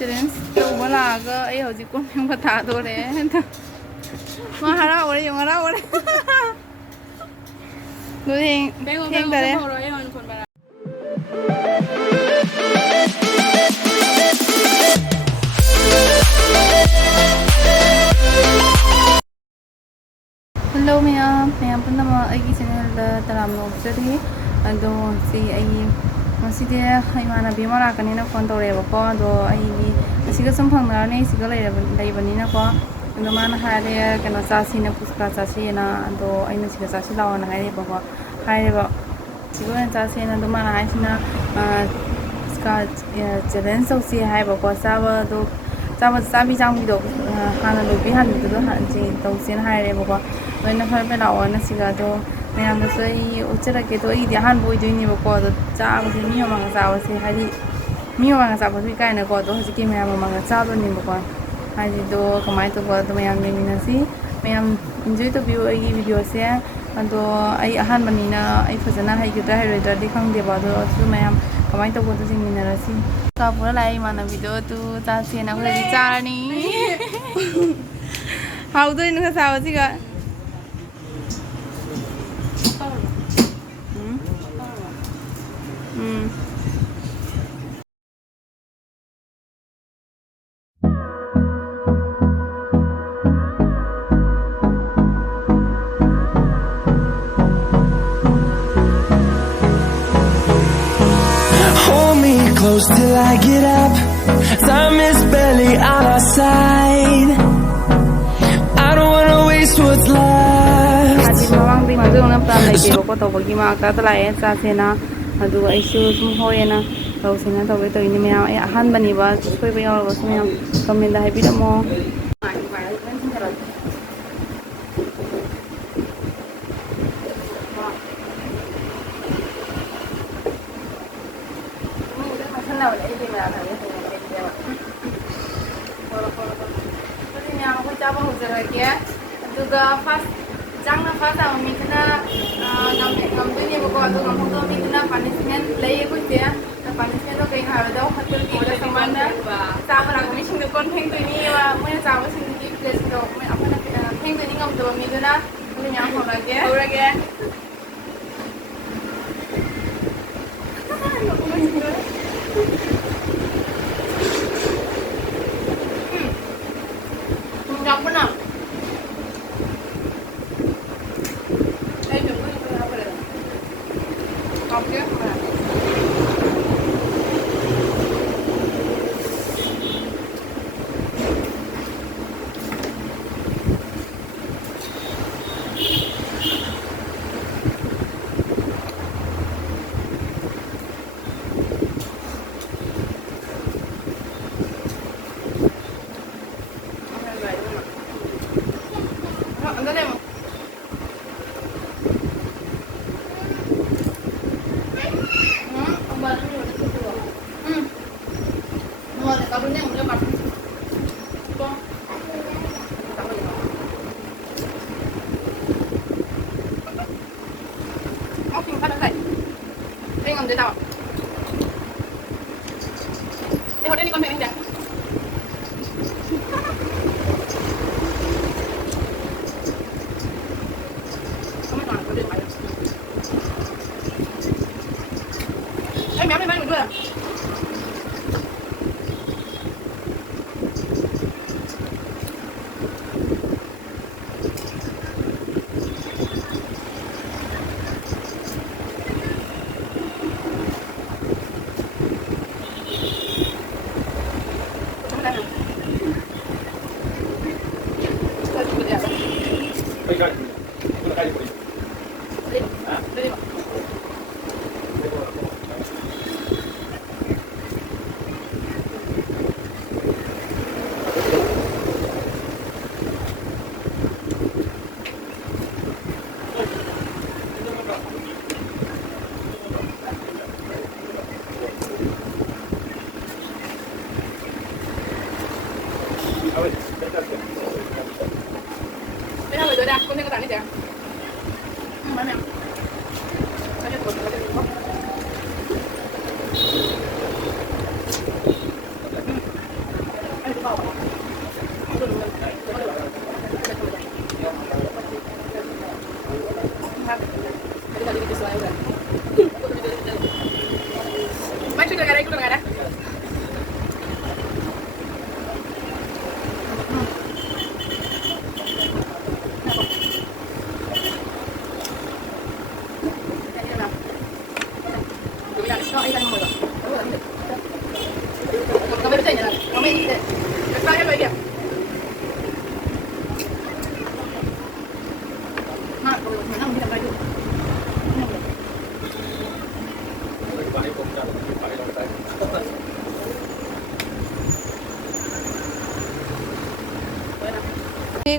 challenge tàu là cái ấy hồi gì cũng không có thả thôi đấy mà hả đâu đấy mà đâu đấy người thì thiên về đấy hello ma'am pun nama ai channel dalam jadi ado si ai masih dia ai mana bimara kan ina phone tore ba ko ado ai asiga sum phangna ne siga lai bani na ko ado mana hare kana sasi na puska sasi na ado ai na siga sasi lawa na hare ba ko hare ba siga na sasi na ado mana hai sina ska challenge so si hai ba ko sawa do sabi jang bi do hana lo bi han do han ji do sin hare ba ko với nó hơi phải đậu nó xí gà thôi mẹ làm được rồi chết là cái tôi đi ăn bồi chơi nhiều quá rồi cha bây giờ nhiều mà sao thì hay đi nhiều mà sao có cái này quá tôi chỉ mẹ mà sao tôi nhiều quá hay đi tôi không ai tôi quá tôi mẹ làm mình là gì mẹ làm enjoy tôi view cái video sẽ tôi ai ăn mà nina ai phải dân hay cái hay rồi đi không để vào tôi mẹ làm không ai tôi quá tôi chỉ mình là gì sao bữa nay mà làm video tôi cha xem nào cái gì cha này hậu tôi nó sao chứ cả Close till I get up. Time is barely on our side. I don't wanna waste what's left. Hati mawang di maju na plan lagi boko to bagi ma ka ta lai sa sena adu ai su sum hoyena to sena to to ini me ai han bani ba soi ba yo so me comment da happy da mo nào để đi làm thằng cái này đẹp ạ. Cái gì nào cũng cho bao nhiêu rồi kia. Từ cái first trắng nó first là mình kena ngam tu ni bukan tu ngam tu mình kena punishment lấy cái gì á. Cái punishment tu cái hàng đâu phát triển cái sama đó. Sao mà mình xin được con phèn tu ni mà mới sao mới xin được cái place đâu. Mình apa nak phèn tu ni ngam tu mình kena mình nhang không lagi. Không lagi. Enggak pernah. Apa dah? Okey. Để tao. Ê, hồi đây đi con mẹ anh chàng. Không biết còn có điện thoại đâu. Ê, méo lên vai mình đưa à? Con tengo también ya. Vale.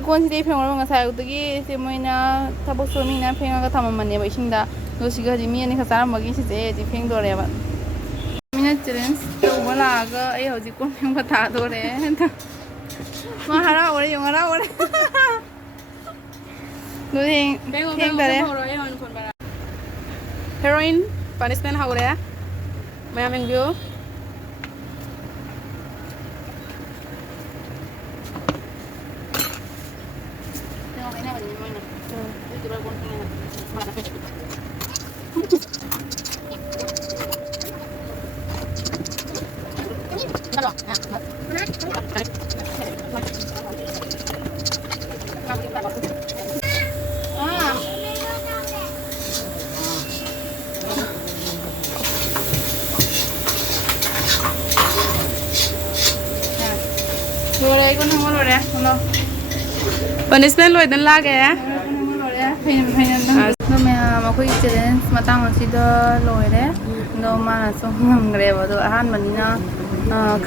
ꯀꯣꯟ ꯁꯤꯗꯩ ꯐꯦꯡꯉꯨꯔꯕ ꯉꯁꯥꯏ ꯑꯌꯨꯛꯇꯒꯤ ꯁꯤ ꯃꯣꯏꯅ ꯊꯕꯛ ꯁꯨꯕ ꯃꯤꯅ ꯐꯦꯡꯉꯒ ꯊꯝꯃꯝꯕꯅꯦꯕ ꯏꯁꯤꯡꯗ ꯑꯗꯣ ꯁꯤꯒ ꯍꯧꯖꯤꯛ ꯃꯤ ꯑꯅꯤꯈꯛ ꯆꯥꯔꯝꯕꯒꯤ ꯁꯤꯁꯦ ꯍꯧꯖꯤꯛ ꯐꯦꯡꯗꯣꯔꯦꯕ ꯃꯤꯅ ꯆꯦꯂꯦꯟꯖ ꯇꯧꯕ ꯂꯥꯛꯑꯒ ꯑꯩ ꯍꯧꯖꯤꯛ ꯀꯣꯟ ꯐꯦꯡꯕ ꯊꯥꯗꯣꯔꯦ ꯃꯥ ꯍꯔꯥꯎꯔꯦ ꯌꯦꯡꯉꯣ ꯍꯔꯥꯎꯔꯦ ꯑꯗꯨ ꯐꯦꯡꯗꯔꯦ ꯍꯦꯔꯣꯏꯟ ꯄꯥꯅꯤꯁꯃꯦꯟ ꯍꯧꯔꯦ ꯃꯌꯥꯝ ꯌꯦꯡꯕꯤꯌꯨ ꯂꯣꯏꯔꯦ ꯀꯣꯟ ꯐꯦꯡꯕ ꯂꯣꯏꯔꯦ ꯍꯜꯂꯣ ꯄꯥꯅꯤꯁꯃꯦꯟ ꯂꯣꯏꯗꯅ ꯂꯥꯛꯑꯦ ꯑꯗꯣ ꯃꯌꯥꯝ ꯑꯩꯈꯣꯏꯒꯤ ꯆꯦꯂꯦꯟꯖ ꯃꯇꯥꯡ ꯑꯁꯤꯗ ꯂꯣꯏꯔꯦ ꯑꯗꯣ ꯃꯥꯅꯁꯨ ꯉꯝꯈ꯭ꯔꯦꯕ ꯑꯗꯣ ꯑꯍꯥꯟꯕꯅꯤꯅ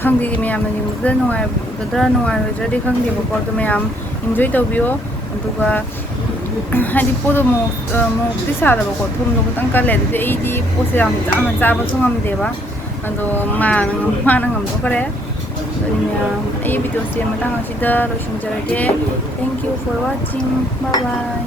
ꯈꯪꯗꯦ ꯃꯌꯥꯝꯅ ꯌꯦꯡꯕꯗ ꯅꯨꯡꯉꯥꯏꯒꯗ꯭ꯔꯥ ꯅꯨꯡꯉꯥꯏꯔꯣꯏꯗ꯭ꯔꯗꯤ ꯈꯪꯗꯦꯕꯀꯣ ꯑꯗꯣ ꯃꯌꯥꯝ ꯏꯟꯖꯣꯏ ꯇꯧꯕꯤꯌꯣ ꯑꯗꯨꯒ ꯍꯥꯏꯗꯤ ꯄꯣꯠꯇꯣ ꯃꯣꯔꯣꯛꯇꯤ ꯁꯥꯗꯕꯀꯣ ꯊꯨꯝꯗꯣ ꯈꯤꯇꯪ ꯀꯜꯂꯦ ꯑꯗꯨꯗꯤ ꯑꯩꯗꯤ ꯄꯣꯠꯁꯦ ꯌꯥꯝ ꯆꯥꯝꯅ ꯆꯥꯕꯁꯨ ꯉꯝꯗꯦꯕ ꯑꯗꯣ ꯃꯥꯅ ꯉꯝꯊꯣꯛꯈ꯭ꯔꯦ ꯑꯗꯨꯅꯤ ꯃꯌꯥꯝ ꯑꯩꯒꯤ ꯚꯤꯗꯤꯑꯣꯁꯦ ꯃꯇꯥꯡ ꯑꯁꯤꯗ ꯂꯣꯏꯁꯤꯟꯖꯔꯒꯦ thank you for watching bye by